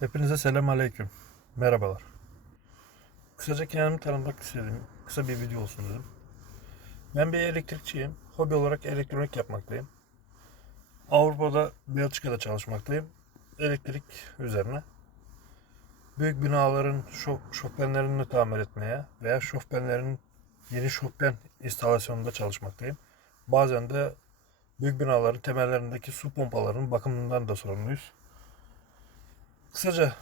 Hepinize selam aleyküm. Merhabalar. Kısaca kendimi tanıtmak istedim. Kısa bir video olsun dedim. Ben bir elektrikçiyim. Hobi olarak elektronik yapmaktayım. Avrupa'da, Belçika'da çalışmaktayım. Elektrik üzerine. Büyük binaların şof, şofbenlerini tamir etmeye veya şofbenlerin yeni şofben instalasyonunda çalışmaktayım. Bazen de büyük binaların temellerindeki su pompalarının bakımından da sorumluyuz. Kısaca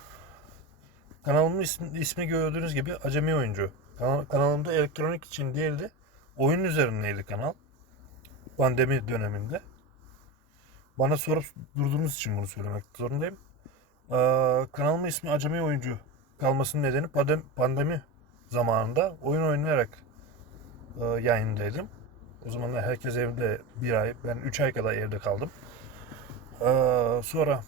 kanalımın ismi, ismi gördüğünüz gibi Acemi Oyuncu. Kanal, kanalımda elektronik için değildi. Oyun üzerindeydi kanal. Pandemi döneminde. Bana sorup durduğunuz için bunu söylemek zorundayım. Ee, kanalımın ismi Acemi Oyuncu kalmasının nedeni pandem- pandemi zamanında oyun oynayarak e, yayındaydım. O zamanlar herkes evde bir ay, ben üç ay kadar evde kaldım. Ee, sonra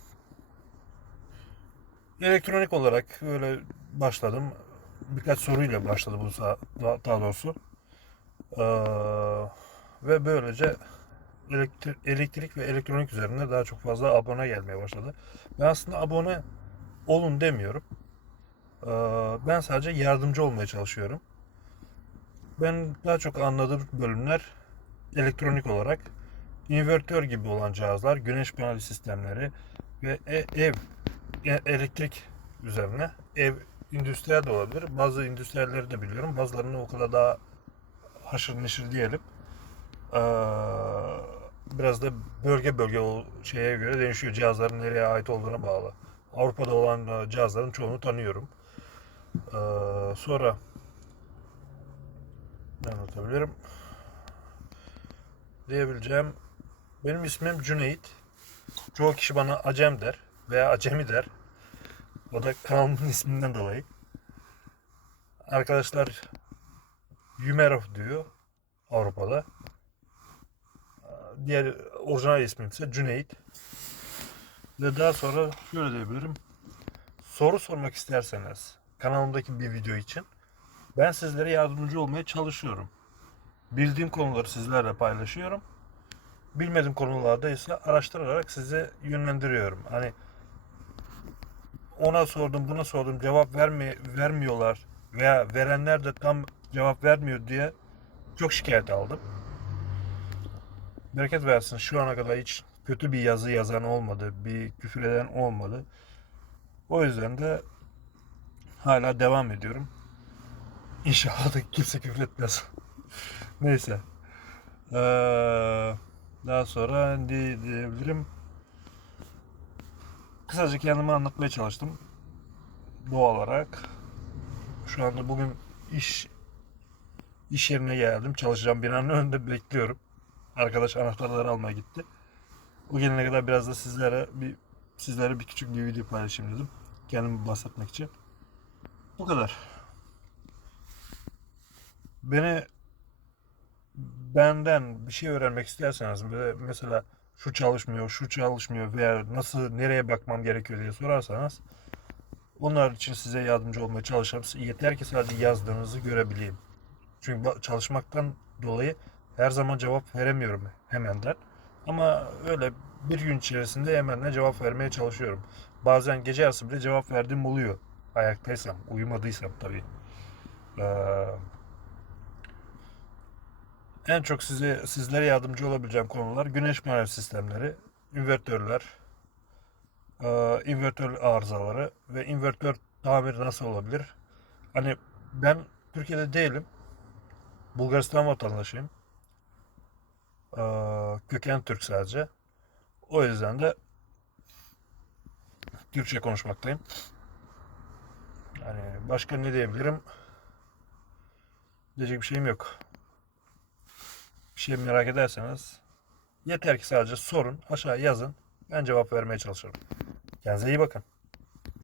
Elektronik olarak öyle başladım. Birkaç soruyla başladı bu daha doğrusu. Ee, ve böylece elektrik, elektrik ve elektronik üzerinde daha çok fazla abone gelmeye başladı. Ben aslında abone olun demiyorum. Ee, ben sadece yardımcı olmaya çalışıyorum. Ben daha çok anladığım bölümler elektronik olarak invertör gibi olan cihazlar, güneş paneli sistemleri ve e- ev elektrik üzerine ev endüstriyel de olabilir. Bazı endüstriyelleri de biliyorum. Bazılarını o kadar daha haşır neşir diyelim. Ee, biraz da bölge bölge o şeye göre değişiyor. Cihazların nereye ait olduğuna bağlı. Avrupa'da olan e, cihazların çoğunu tanıyorum. Ee, sonra ne anlatabilirim? Diyebileceğim benim ismim Cüneyt. Çoğu kişi bana Acem der veya Acemi der. O da kanalımın isminden dolayı. Arkadaşlar Yümerov diyor Avrupa'da. Diğer orijinal ismim ise Cüneyt. Ve daha sonra şöyle diyebilirim. Soru sormak isterseniz kanalımdaki bir video için ben sizlere yardımcı olmaya çalışıyorum. Bildiğim konuları sizlerle paylaşıyorum. Bilmediğim konularda ise araştırarak size yönlendiriyorum. Hani ona sordum buna sordum cevap verme, vermiyorlar veya verenler de tam cevap vermiyor diye çok şikayet aldım. Bereket versin şu ana kadar hiç kötü bir yazı yazan olmadı, bir küfür eden olmadı. O yüzden de hala devam ediyorum. İnşallah da kimse küfür etmez. Neyse. Ee, daha sonra ne diyebilirim? Kısaca kendimi anlatmaya çalıştım. Doğal olarak. Şu anda bugün iş iş yerine geldim. Çalışacağım binanın önünde bekliyorum. Arkadaş anahtarları almaya gitti. O gelene kadar biraz da sizlere bir sizlere bir küçük bir video paylaşayım dedim. Kendimi bahsetmek için. Bu kadar. Beni benden bir şey öğrenmek isterseniz mesela şu çalışmıyor, şu çalışmıyor veya nasıl nereye bakmam gerekiyor diye sorarsanız onlar için size yardımcı olmaya çalışırım. Yeter ki sadece yazdığınızı görebileyim. Çünkü çalışmaktan dolayı her zaman cevap veremiyorum hemenden. Ama öyle bir gün içerisinde hemen cevap vermeye çalışıyorum. Bazen gece yarısı bile cevap verdiğim oluyor. Ayaktaysam, uyumadıysam tabii. Ee, en çok size sizlere yardımcı olabileceğim konular güneş panel sistemleri, invertörler, e, invertör arızaları ve invertör tamiri nasıl olabilir? Hani ben Türkiye'de değilim. Bulgaristan vatandaşıyım. E, köken Türk sadece. O yüzden de Türkçe konuşmaktayım. Yani başka ne diyebilirim? Diyecek bir şeyim yok. Bir şey merak ederseniz yeter ki sadece sorun, aşağı yazın. Ben cevap vermeye çalışırım. Kendinize iyi bakın.